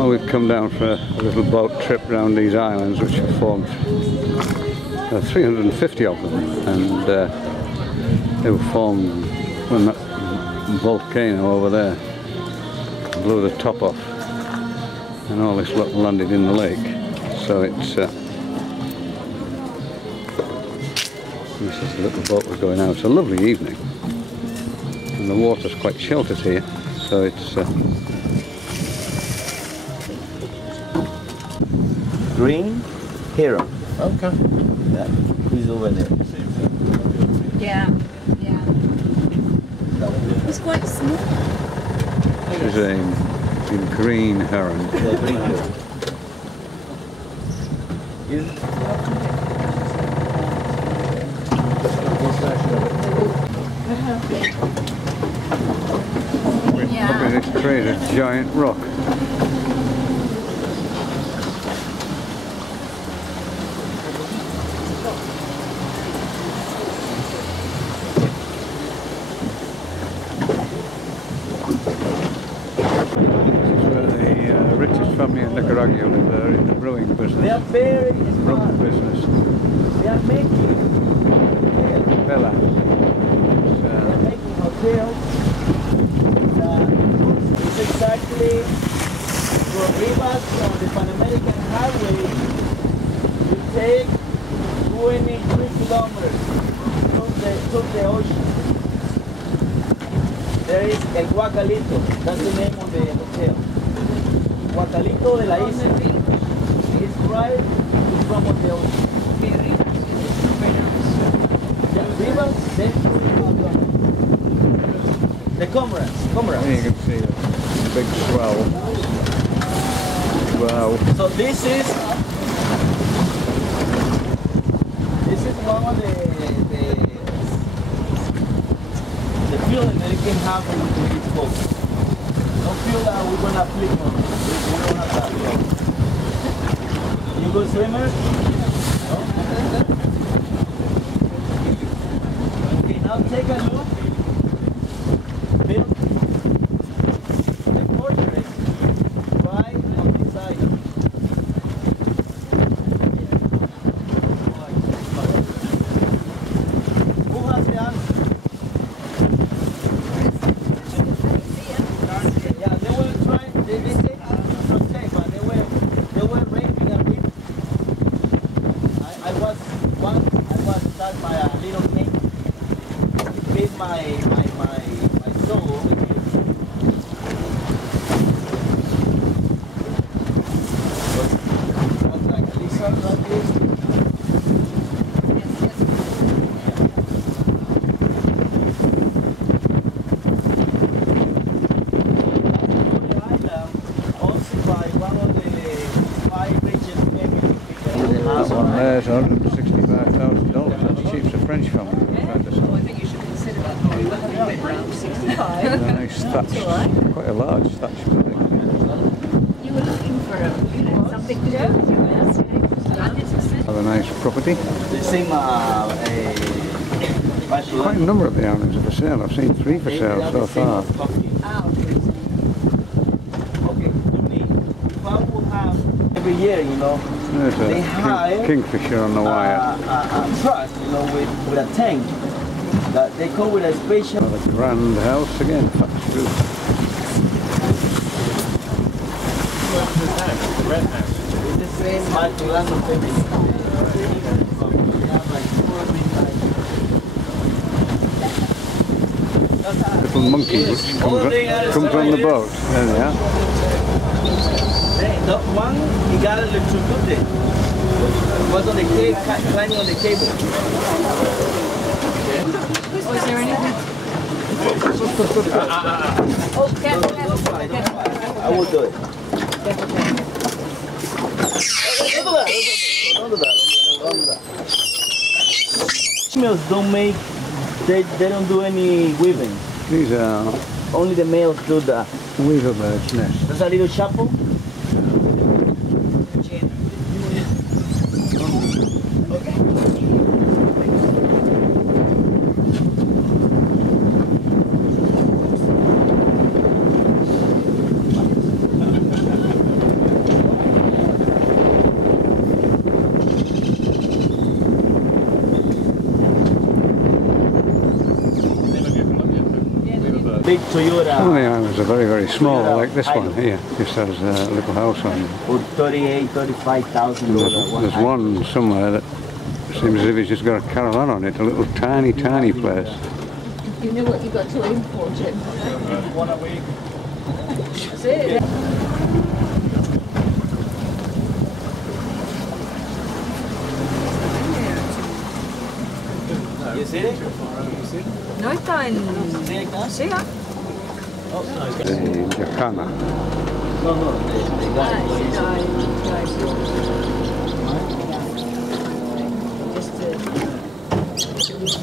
Well, we've come down for a little boat trip around these islands, which have formed 350 of them, and they were formed when that volcano over there blew the top off, and all this lot landed in the lake. So it's this is the little boat we're going out. It's a lovely evening, and the water's quite sheltered here, so it's green heron. Okay. Yeah, he's over there. Yeah, yeah. It's quite small. This is a green heron. The green heron. Yeah. Look at this crazy giant rock. Family in Nicaragua live there in the brewing business. They are very Rum smart. business. They are making Bella. they are making hotels. It's exactly from Rivas on the Pan American Highway. You take 23 kilometers through the ocean. There is El Guacalito. That's the name of the hotel. Guacalito de la Isla. It's right in front of the ocean. Yeah, Rivas, then the Comrades. Here you can see a big swell. Wow. So this is one of the feeling that you can have with this boat. Don't feel that we're gonna flip on. We don't have that. You good swimmer? No? Okay, now take a look. Build the portrait right on the side. Who has the answer? Yeah, they were trying. They said to protect, but they were raping a bit. I was stuck by a little snake. It bit my soul over here. That's like a lizard like this. That one there's $165,000. That's cheap for a French family. I think you should consider that. We went a bit around 65. A nice thatch, quite a large thatch building. You were looking for something to do with your estate. Have a nice property. The same Quite a number of the islands are for sale. I've seen 3 for sale so far. Okay, to me, if I will have every year, you know, There's they a hire kingfisher on the wire. a truck, you know, with a tank that they come with a special. Well, the grand house again, thatched roof. It's the same like Orlando family. Little monkey which comes on the boat. There they are. That one, he got electrocuted. Was on the cable, climbing on the cable. Was there anything? Oh, careful, I will do it. Don't do that. Females don't make, they don't do any weaving. These are Only the males do that. weaver birds' nests. There's a little chapel. big Toyota. Some of the islands are very, very small, Toyota like this one Hilux. here. Just has a little house on it. For $35,000. There's one somewhere that seems as if it's just got a caravan on it, a little tiny, tiny place. You know what you got to aim for, Jim. One a week. That's it. You see it? No está en... Sí, ah. The Jacana. No, no, the guy. Just